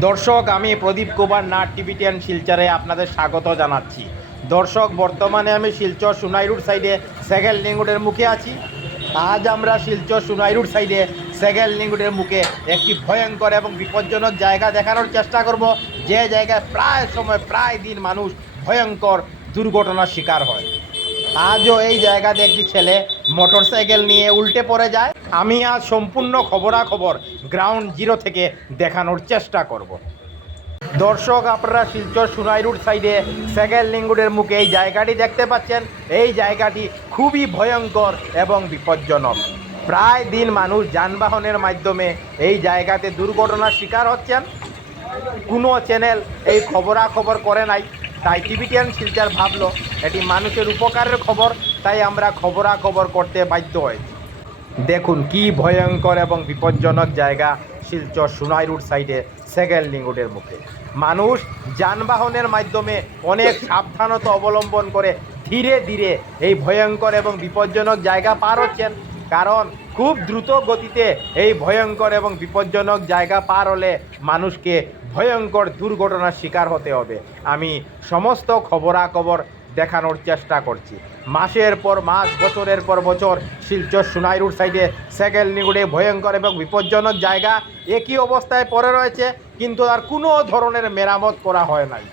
দর্শক, আমি Pradip Kumar Nath TV ten শিলচরে আপনাদের স্বাগত জানাচ্ছি। দর্শক, বর্তমানে আমি শিলচর সুনাই রুট সাইডে সেগেল লিঙ্গুডের মুখে আছি। আজ আমরা শিলচর সুনাই রুট সাইডে সেগেল লিঙ্গুডের মুখে একটি ভয়ঙ্কর এবং বিপজ্জনক জায়গা দেখানোর চেষ্টা করব। যে জায়গায় প্রায় সময়, প্রায় দিন মানুষ ভয়ঙ্কর দুর্ঘটনার শিকার হয়। আজও এই জায়গাতে একটি ছেলে মোটর সাইকেল নিয়ে উল্টে পড়ে যায়। আমি আজ সম্পূর্ণ খবরাখবর গ্রাউন্ড জিরো থেকে দেখানোর চেষ্টা করব। দর্শক, আপনারা শিলচর সুনাই রুট সাইডে সেকেন্ড লিঙ্গুডের মুখে এই জায়গাটি দেখতে পাচ্ছেন। এই জায়গাটি খুবই ভয়ঙ্কর এবং বিপজ্জনক। প্রায় দিন মানুষ যানবাহনের মাধ্যমে এই জায়গাতে দুর্ঘটনার শিকার হচ্ছেন। কোনো চ্যানেল এই খবরাখবর করে নাই। তাই টিভিটিয়ান শিলচার ভাবলো, এটি মানুষের উপকারের খবর। তাই আমরা খবরাখবর করতে বাধ্য হয়েছি। দেখুন কি ভয়ঙ্কর এবং বিপজ্জনক জায়গা শিলচর সুনাই রুট সাইডে সেকেন্ড লিঙ্গুডের মুখে। মানুষ যানবাহনের মাধ্যমে অনেক সাবধানতা অবলম্বন করে ধীরে ধীরে এই ভয়ঙ্কর এবং বিপজ্জনক জায়গা পার হচ্ছেন। কারণ খুব দ্রুত গতিতে এই ভয়ঙ্কর এবং বিপজ্জনক জায়গা পার হলে মানুষকে ভয়ঙ্কর দুর্ঘটনার শিকার হতে হবে। আমি সমস্ত খবরাখবর দেখানোর চেষ্টা করছি। মাসের পর মাস, বছরের পর বছর শিলচর সুনাই রুট সাইডে সেকেন্ড নিগুড়ে ভয়ঙ্কর এবং বিপজ্জনক জায়গা একই অবস্থায় পড়ে রয়েছে, কিন্তু তার কোনো ধরনের মেরামত করা হয় নাই।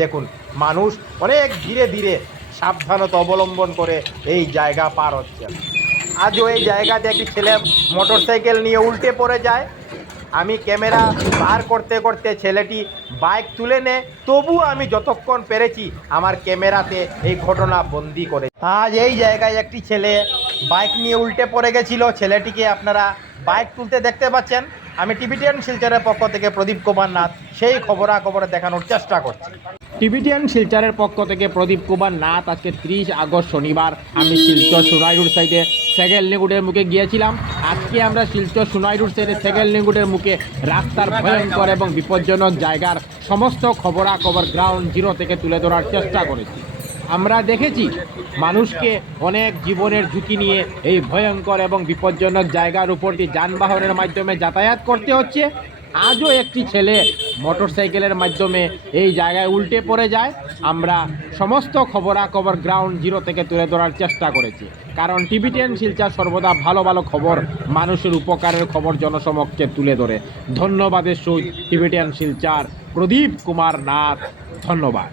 দেখুন, মানুষ অনেক ধীরে ধীরে সাবধানতা অবলম্বন করে এই জায়গা পার হচ্ছে আজও এই জায়গাতে একটি ছেলে মোটরসাইকেল নিয়ে উল্টে পড়ে যায়। আমি ক্যামেরা বার করতে করতে ছেলেটি বাইক তুলে নে, তবু আমি যতক্ষণ পেরেছি আমার ক্যামেরাতে এই ঘটনা বন্দি করে। আজ এই জায়গায় একটি ছেলে বাইক নিয়ে উল্টে পড়ে গেছিল। ছেলেটিকে আপনারা বাইক তুলতে দেখতে পাচ্ছেন। আমি টিভিটিয়ান শিলচরের পক্ষ থেকে প্রদীপ কুমার নাথ সেই খবরাখবর দেখানোর চেষ্টা করছি। টিভিটিয়ান শিলচরের পক্ষ থেকে প্রদীপ কুমার নাথ আজকে ত্রিশ আগস্ট শনিবার আমি শিলচর সুনাই রোড সাইডে সেকেন্ড লিঙ্গুডের মুখে গিয়েছিলাম। আজকে আমরা শিলচর সুনাই রোড সাইডে সেকেন্ড মুখে রাস্তার ভয়ঙ্কর এবং বিপজ্জনক জায়গার সমস্ত খবরাখবর গ্রাউন্ড জিরো থেকে তুলে ধরার চেষ্টা করেছি। আমরা দেখেছি মানুষকে অনেক জীবনের ঝুঁকি নিয়ে এই ভয়ঙ্কর এবং বিপজ্জনক জায়গার উপর দিয়ে যানবাহনের মাধ্যমে যাতায়াত করতে হচ্ছে। আজও একটি ছেলে মোটরসাইকেলের মাধ্যমে এই জায়গায় উল্টে পড়ে যায়। আমরা সমস্ত খবরাখবর গ্রাউন্ড জিরো থেকে তুলে ধরার চেষ্টা করেছি। কারণ টিভি টেন শিলচার সর্বদা ভালো ভালো খবর, মানুষের উপকারের খবর জনসমক্ষে তুলে ধরে। ধন্যবাদের সহিত টিভি টেন শিলচার প্রদীপ কুমার নাথ। ধন্যবাদ।